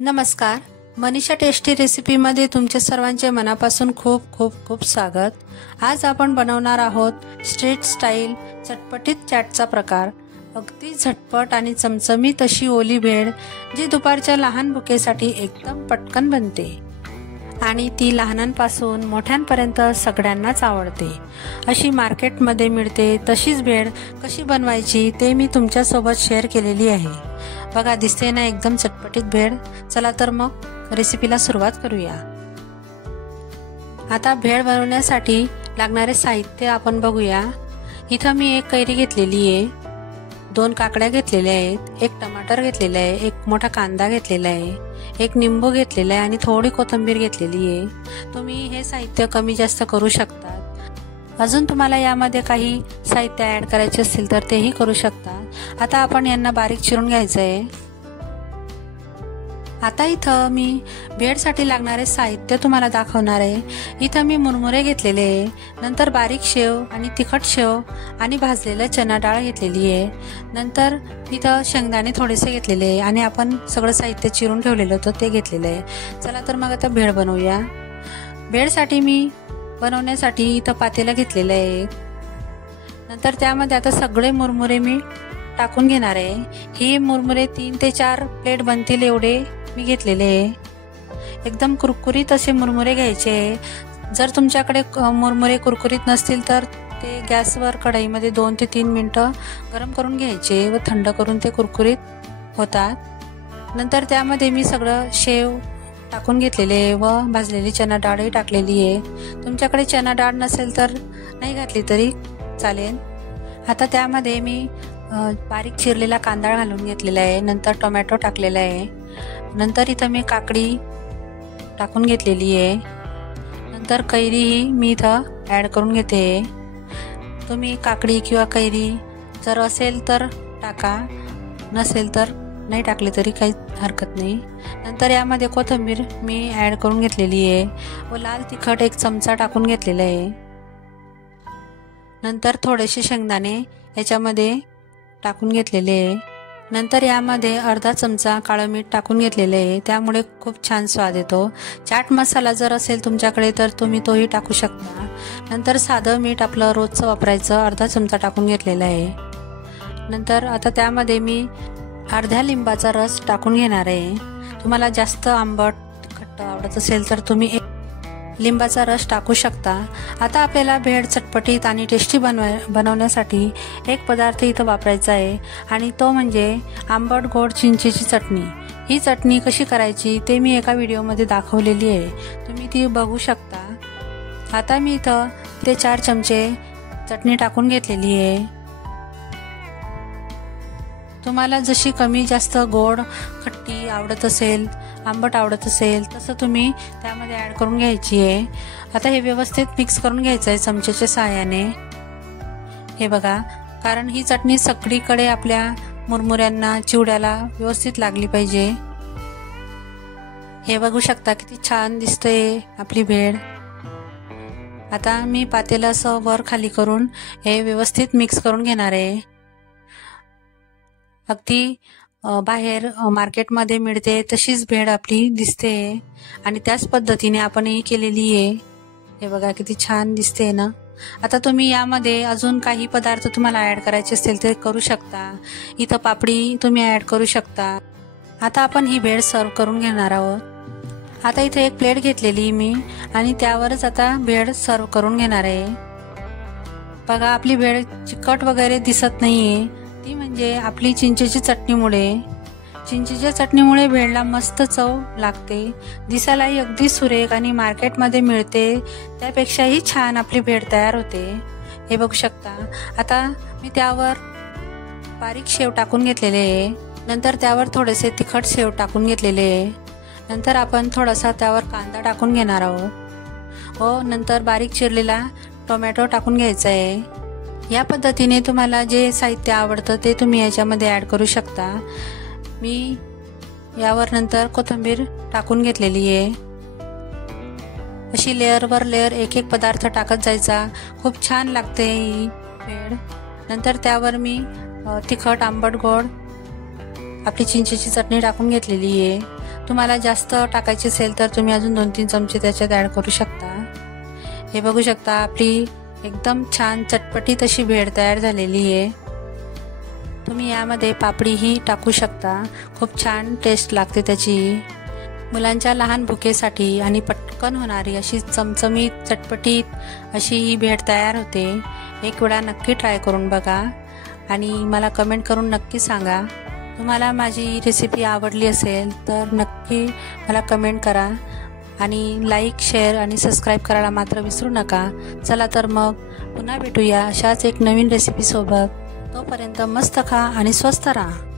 नमस्कार, मनीषा टेस्टी रेसिपीमध्ये तुमच्या सर्वांचे मनापासून खूप खूप खूप स्वागत। आज आपण बनवणार आहोत स्ट्रीट स्टाईल चटपटीत चाटचा प्रकार। अगदी झटपट आणि चमचमीत अशी ओली भेळ जी दुपारच्या लहान भुकेसाठी एकदम पटकन बनते आणि ती लहानांपासून मोठ्यांपर्यंत सगळ्यांनाच आवडते। अशी मार्केटमध्ये मिळते तशीच भेळ कशी बनवायची ते मी तुमच्या सोबत शेअर केलेली आहे। बघा, दिसते ना एकदम चटपटीत भेळ। चला तर मग रेसिपीला सुरुवात करूया। आता भेळ बनवण्यासाठी लागणारे साहित्य आपण बघूया। इथं मी एक कैरी घेतलेली आहे, 2 काकड्या घेतलेल्या आहेत, 1 टमाटर घेतलेला आहे, 1 मोठा कांदा घेतलेला आहे, 1 निंबू घेतलेला आहे आणि थोडी कोथिंबीर घेतलेली आहे। तुम्ही हे साहित्य कमी जास्त करू शकता। अजून तुम्हाला यामध्ये काही साहित्य ऍड करायचे असतील तर तेही करू शकता। आता आपण यांना बारीक चिरून घ्यायचं आहे। आता इथं मी भेळसाठी लागणारे साहित्य तुम्हाला दाखवणार आहे। इथं मी मुरमुरे घेतलेले आहे, नंतर बारीक शेव आणि तिखट शेव आणि भाजलेलं चना डाळ घेतलेली आहे, नंतर इथं शेंगदाणे थोडेसे घेतलेले आहे आणि आपण सगळं साहित्य चिरून ठेवलेलं होतं ते घेतलेलं आहे। चला तर मग आता भेळ बनवूया। भेळसाठी मी बनवण्यासाठी इथं पातेलं घेतलेलं आहे, नंतर त्यामध्ये आता सगळे मुरमुरे मी टाकून घेणार आहे। ही मुरमुरे 3 ते 4 प्लेट बनतील एवढे मी घेतलेले आहे। एकदम कुरकुरीत असे मुरमुरे घ्यायचे। जर तुमच्याकडे मुरमुरे कुरकुरीत नसतील तर ते गॅसवर कढईमध्ये 2 ते 3 मिनिटं गरम करून घ्यायचे व थंड करून ते कुरकुरीत होतात। नंतर त्यामध्ये मी सगळं शेव टाकून घेतलेले व भाजलेली चना डाळही टाकलेली आहे। तुमच्याकडे चना डाळ नसेल तर नाही घातली तरी चालेल। आता त्यामध्ये मी बारीक चिरलेला कांदा घालून घेतलेला आहे, नंतर टोमॅटो टाकलेला आहे, नंतर इथं मी काकडी टाकून घेतलेली आहे, नंतर कैरीही मी इथं ऍड करून घेते। तुम्ही काकडी किंवा कैरी जर असेल तर टाका, नसेल तर नाही टाकले तरी काही हरकत नाही। नंतर यामध्ये कोथिंबीर मी ऍड करून घेतलेली आहे व लाल तिखट 1 चमचा टाकून घेतलेला आहे। नंतर थोडेसे शेंगदाणे याच्यामध्ये टाकून घेतलेले आहे। नंतर यामध्ये अर्धा चमचा काळं मीठ टाकून घेतलेले आहे, त्यामुळे खूप छान स्वाद येतो। चाट मसाला जर असेल तुमच्याकडे तर तुम्ही तोही टाकू शकता। नंतर साधं मीठ आपलं रोजचं वापरायचं अर्धा चमचा टाकून घेतलेला आहे। नंतर आता त्यामध्ये मी अर्ध्या लिंबाचा रस टाकून घेणार आहे। तुम्हाला जास्त आंबट खट्ट आवडत असेल तर तुम्ही लिंबाचा रस टाकू शकता। आता आपल्याला भेळ चटपटीत आणि टेस्टी बनवण्यासाठी एक पदार्थ इथं वापरायचा आहे आणि तो म्हणजे आंबट गोड चिंचेची चटणी। ही चटणी कशी करायची ते मी एका व्हिडिओमध्ये दाखवलेली आहे, तुम्ही ती बघू शकता। आता मी इथं 3 ते 4 चमचे चटणी टाकून घेतलेली आहे। तुम्हाला जशी कमी जास्त गोड खट्टी आवडत असेल, आंबट आवडत असेल तसं तुम्ही त्यामध्ये ऍड करून घ्यायची आहे। आता हे व्यवस्थित मिक्स करून घ्यायचं आहे चमच्याच्या सहाय्याने। हे बघा, कारण ही चटणी सगळीकडे आपल्या मुरमुऱ्यांना चिवड्याला व्यवस्थित लागली पाहिजे। हे बघू शकता किती छान दिसतंय आपली भेळ। आता मी पातेलं असं वर खाली करून हे व्यवस्थित मिक्स करून घेणार आहे। अगदी बाहेर मार्केटमध्ये मिळते तशीच भेळ आपली दिसते आणि त्याच पद्धतीने आपणही केलेली आहे। हे बघा किती छान दिसते ना। आता तुम्ही यामध्ये अजून काही पदार्थ तुम्हाला ऍड करायचे असतील ते करू शकता। इथं पापडी तुम्ही ऍड करू शकता। आता आपण ही भेळ सर्व करून घेणार आहोत। आता इथे एक प्लेट घेतलेली मी आणि त्यावरच आता भेळ सर्व करून घेणार आहे। बघा, आपली भेळ चिकट वगैरे दिसत नाहीये, ती म्हणजे आपली चिंचेची चटणीमुळे। चिंचेच्या चटणीमुळे भेळला मस्त चव लागते, दिसायलाही अगदी सुरेख आणि मार्केटमध्ये मिळते त्यापेक्षाही छान आपली भेळ तयार होते। हे बघू शकता। आता मी त्यावर बारीक शेव टाकून घेतलेले आहे, नंतर त्यावर थोडेसे तिखट शेव टाकून घेतलेले आहे, नंतर आपण थोडासा त्यावर कांदा टाकून घेणार आहोत व नंतर बारीक चिरलेला टोमॅटो टाकून घ्यायचा आहे। या पद्धतीने तुम्हाला जे साहित्य आवडतं ते तुम्ही याच्यामध्ये ऍड करू शकता। मी यावर नंतर कोथिंबीर टाकून घेतलेली आहे। अशी लेअरवर लेअर एक एक पदार्थ टाकत जायचा, खूप छान लागते ही भेळ। नंतर त्यावर मी तिखट आंबट गोड आपली चिंचेची चटणी टाकून घेतलेली आहे। तुम्हाला जास्त टाकायची असेल तर तुम्ही अजून 2-3 चमचे त्याच्यात ॲड करू शकता। हे बघू शकता आपली एकदम छान चटपटीत अशी भेळ तयार झालेली आहे। तुम्ही यामध्ये पापडीही टाकू शकता, खूप छान टेस्ट लागते त्याची। मुलांच्या लहान भुकेसाठी आणि पटकन होणारी अशी चमचमीत चटपटीत अशी ही भेळ तयार होते। एक वेळा नक्की ट्राय करून बघा आणि मला कमेंट करून नक्की सांगा। तुम्हाला माझी रेसिपी आवडली असेल तर नक्की मला कमेंट करा आणि लाईक, शेअर आणि सबस्क्राईब करायला मात्र विसरू नका। चला तर मग पुन्हा भेटूया अशाच एक नवीन रेसिपीसोबत। तोपर्यंत मस्त खा आणि स्वस्त राहा।